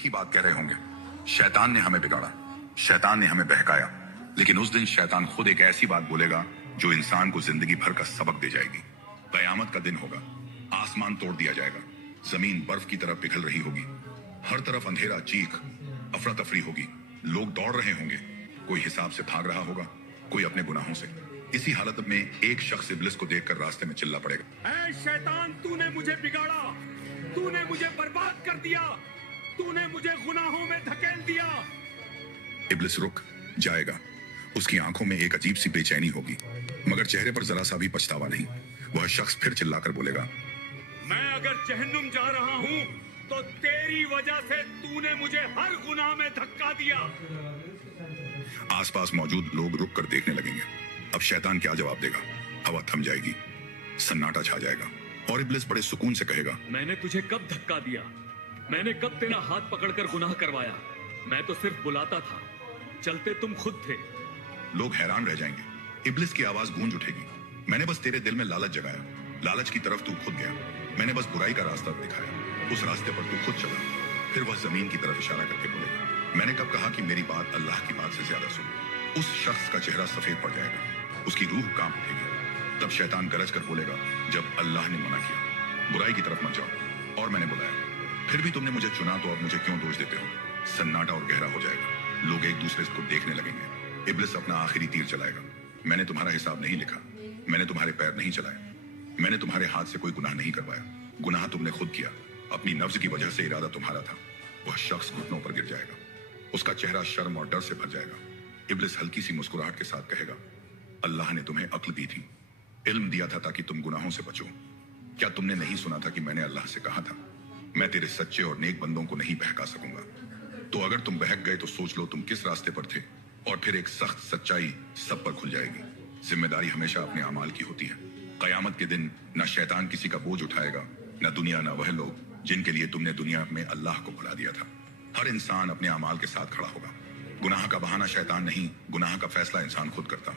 एक ही बात कह रहे होंगे, शैतान ने हमें बिगाड़ा, शैतान ने हमें बहकाया। लेकिन उस दिन शैतान खुद एक ऐसी बात बोलेगा जो इंसान को जिंदगी भर का सबक दे जाएगी। कयामत का दिन होगा, आसमान तोड़ दिया जाएगा, जमीन बर्फ की तरह पिघल रही होगी, हर तरफ अंधेरा, चीख, अफरा तफरी होगी, लोग दौड़ रहे होंगे, कोई हिसाब से भाग रहा होगा, कोई अपने गुनाहों से। इसी हालत में एक शख्स इब्लिस को देखकर रास्ते में चिल्ला पड़ेगा, ऐ शैतान, तूने मुझे बिगाड़ा, तूने मुझे बर्बाद कर दिया, तूने मुझे गुनाहों में धकेल दिया। इब्लिस रुक जाएगा, उसकी आंखों में एक अजीब सी बेचैनी होगी, मगर चेहरे पर जरा सा भी पछतावा नहीं। वह शख्स फिर चिल्लाकर बोलेगा, मैं अगर जहन्नुम जा रहा हूँ तो तेरी वजह से तूने मुझे हर गुनाह में धक्का दिया। आसपास मौजूद लोग रुक कर देखने लगेंगे। अब शैतान क्या जवाब देगा? हवा थम जाएगी, सन्नाटा छा जाएगा और इब्लिस बड़े सुकून से कहेगा, मैंने तुझे कब धक्का दिया? मैंने कब तेरा हाथ पकड़कर गुनाह करवाया? मैं तो सिर्फ बुलाता था, चलते तुम खुद थे। लोग हैरान रह जाएंगे। इब्लिस की आवाज गूंज उठेगी, मैंने बस तेरे दिल में लालच जगाया, लालच की तरफ तू खुद गया, मैंने बस बुराई का रास्ता दिखाया, उस रास्ते पर तू खुद चला। फिर वह जमीन की तरफ इशारा करके बोलेगा, मैंने कब कहा कि मेरी बात अल्लाह की बात से ज्यादा सुन? उस शख्स का चेहरा सफेद पड़ जाएगा, उसकी रूह कांप उठेगी। तब शैतान गरज कर बोलेगा, जब अल्लाह ने मना किया, बुराई की तरफ मत जाओ, और मैंने बुलाया, फिर भी तुमने मुझे चुना, तो अब मुझे क्यों दोष देते हो? सन्नाटा और गहरा हो जाएगा, लोग एक दूसरे को देखने लगेंगे। इब्लिस अपना आखिरी तीर चलाएगा, मैंने तुम्हारा हिसाब नहीं लिखा, मैंने तुम्हारे पैर नहीं चलाए, मैंने तुम्हारे हाथ से कोई गुनाह नहीं करवाया, गुनाह तुमने खुद किया, अपनी नफ्स की वजह से इरादा तुम्हारा था। वह शख्स घुटनों पर गिर जाएगा, उसका चेहरा शर्म और डर से भर जाएगा। इब्लिस हल्की सी मुस्कुराहट के साथ कहेगा, अल्लाह ने तुम्हें अक्ल दी थी, इल्म दिया था ताकि तुम गुनाहों से बचो। क्या तुमने नहीं सुना था कि मैंने अल्लाह से कहा था, मैं तेरे सच्चे और नेक बंदों को नहीं बहका सकूंगा? तो अगर तुम बहक गए तो सोच लो तुम किस रास्ते पर थे, और फिर एक सख्त सच्चाई सब पर खुल जाएगी। जिम्मेदारी हमेशा अपने अमाल की होती है। कयामत के दिन न शैतान किसी का बोझ उठाएगा, न दुनिया, न वह लोग जिनके लिए तुमने दुनिया में अल्लाह को भुला दिया था। हर इंसान अपने अमाल के साथ खड़ा होगा। गुनाह का बहाना शैतान नहीं, गुनाह का फैसला इंसान खुद करता।